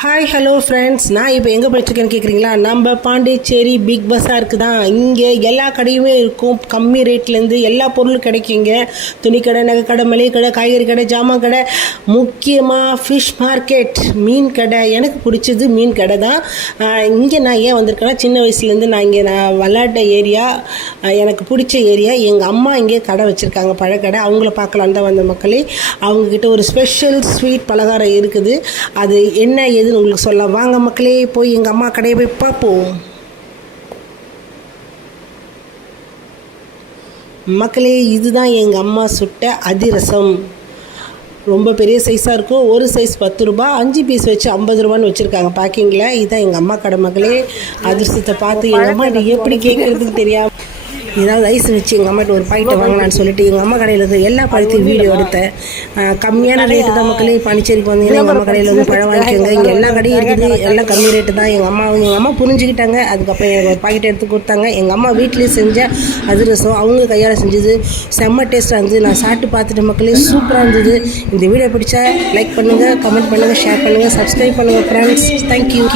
Hi hello friends, நான் இப்போ எங்கே போயிட்டுருக்கேன்னு கேட்குறீங்களா? நம்ம பாண்டிச்சேரி பிக் பஸாருக்கு தான். இங்கே எல்லா கடையுமே இருக்கும். கம்மி ரேட்லேருந்து எல்லா பொருளும் கிடைக்குங்க. துணி கடை, நகை கடை, மளிகை கடை, காய்கறி கடை, ஜாமான் கடை, முக்கியமாக ஃபிஷ் மார்க்கெட், மீன் கடை. எனக்கு பிடிச்சது மீன் கடை தான். இங்கே நான் ஏன் வந்திருக்கேன்னா, சின்ன வயசுலேருந்து நான் விளையாட்ட ஏரியா, எனக்கு பிடிச்ச ஏரியா. எங்கள் அம்மா இங்கே கடை வச்சுருக்காங்க, பழக்கடை. அவங்கள பார்க்கலான்னு தான் வந்த மக்களே. அவங்கக்கிட்ட ஒரு ஸ்பெஷல் ஸ்வீட் பலகாரம் இருக்குது. அது என்ன ஏதுன்னு உங்களுக்கு சொல்ல வாங்க மக்களே. போய் எங்கள் அம்மா கடையை போய் பார்ப்போம். மக்களே, இதுதான் எங்கள் அம்மா சுட்ட அதிரசம். ரொம்ப பெரிய சைஸாக இருக்கும். ஒரு சைஸ் 10 ரூபா, 5 பீஸ் வச்சு 50 ரூபான்னு வச்சுருக்காங்க பேக்கிங்கில். இதுதான் எங்கள் அம்மா கடை மக்களே. அதிரசத்தை பார்த்து எங்கள் அம்மா எப்படி கேட்குறதுன்னு தெரியாமல் ஏதாவது ஐஸ் வச்சு எங்கள் அம்மாட்ட ஒரு பாக்கெட்டை வாங்கலான்னு சொல்லிட்டு எங்கள் அம்மா கடையில் இருந்து எல்லா பழத்தையும் வீடியோ எடுத்தேன். கம்மியான ரேட்டு தான் மக்களே. பாண்டிச்சேரிக்கு வந்தீங்கன்னா எங்கள் அம்மா கடையில் வந்து பழம் வாங்கிக்கோங்க. இங்கே எல்லா கடையும் இருக்குது, எல்லாம் கம்மி ரேட்டு தான். எங்கள் அம்மா புரிஞ்சுக்கிட்டாங்க. அதுக்கப்புறம் எனக்கு ஒரு பாக்கெட் எடுத்து கொடுத்தாங்க. எங்கள் அம்மா வீட்டிலேயே செஞ்ச அதிரசம், அவங்க கையால் செஞ்சது செம்ம டேஸ்ட்டாக இருந்தது. நான் சாப்பிட்டு பார்த்துட்டு மக்களே, சூப்பராக இருந்தது. இந்த வீடியோ பிடிச்சா லைக் பண்ணுங்கள், கமெண்ட் பண்ணுங்கள், ஷேர் பண்ணுங்கள், சப்ஸ்கிரைப் பண்ணுங்கள் ஃப்ரெண்ட்ஸ். தேங்க்யூ.